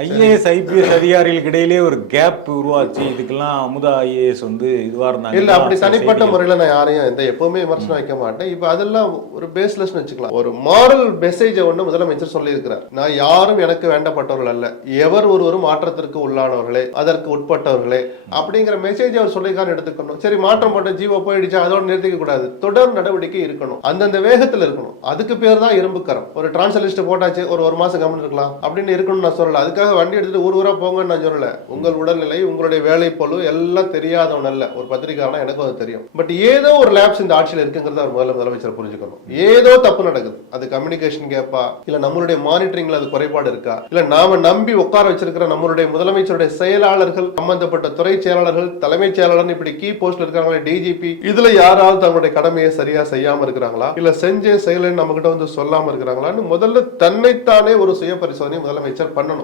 IAS IPS அதிகாரிகளுக்கு இடையிலே ஒரு கேப் உருவாச்சு. இதுக்கெல்லாம் அமுதா ஐஏஎஸ் வந்து இதுவா இருந்தாங்க. இல்ல அப்படி தனிப்பட்ட முறையில நான் யாரையும் எந்த எப்பவுமே விமர்சனம் வைக்க மாட்டேன். இப்ப அதெல்லாம் ஒரு பேஸ்லெஸ் வச்சுக்கலாம். ஒரு மாரல் மெசேஜ் ஒண்ணு முதலமைச்சர் சொல்லி இருக்கிறார். நான் யாரும் எனக்கு வேண்டப்பட்டவர்கள் அல்ல, எவர் ஒருவரும் மாற்றத்திற்கு உள்ளானவர்களே, அதற்கு உட்பட்டவர்களே அப்படிங்கிற மெசேஜ் அவர் சொல்லிக்கான்னு எடுத்துக்கணும். சரி, மாற்றம் போட்ட ஜீவோ போயிடுச்சா அதோட நிறுத்திக்க கூடாது. தொடர் நடவடிக்கை இருக்கணும், அந்தந்த வேகத்துல இருக்கணும். அதுக்கு பேர் தான் இரும்புக்கரம். ஒரு டிரான்ஸ்லிஸ்ட் போட்டாச்சு, ஒரு மாசம் கவனம் இருக்கலாம் அப்படின்னு இருக்கணும்னு நான் சொல்லல. அதுக்காக வண்டி எடுத்துட்டு ஊரா போங்கன்னு நான் சொல்லல. உங்கள் உடல்நிலை, உங்களுடைய வேலை பொழு எல்லாம் தெரியாதவன் அல்ல. ஒரு பத்திரிகையாளனா எனக்கும் அது தெரியும். பட் ஏதோ ஒரு லேப்ஸ் இந்த ஆட்சியில் இருக்குங்கிறத அவர் முதலமைச்சர் புரிஞ்சுக்கணும். ஏதோ தப்பு நடக்குது. அது கம்யூனிகேஷன் கேப்பா, இல்ல நம்மளுடைய மானிட்டரிங்ல அது குறைபாடு இருக்கா, இல்ல நாம நம்பி உட்கார வச்சிருக்கிற நம்மளுடைய முதலமைச்சருடைய செயலாளர்கள், சம்பந்தப்பட்ட துறை செயலாளர்கள், தலைமைச் செயலாளர், இப்படி கீ போஸ்ட்ல இருக்காங்களே, டிஜிபி, இதுல யாராவது தங்களுடைய கடமையை சரியா செய்யாம இருக்கிறாங்களா, இல்ல செஞ்சே செயலன்னு நம்ம கிட்ட வந்து சொல்லாம இருக்கிறாங்களான்னு முதல்ல தன்னைத்தானே ஒரு சுய பரிசோதனை முதலமைச்சர் பண்ணணும்.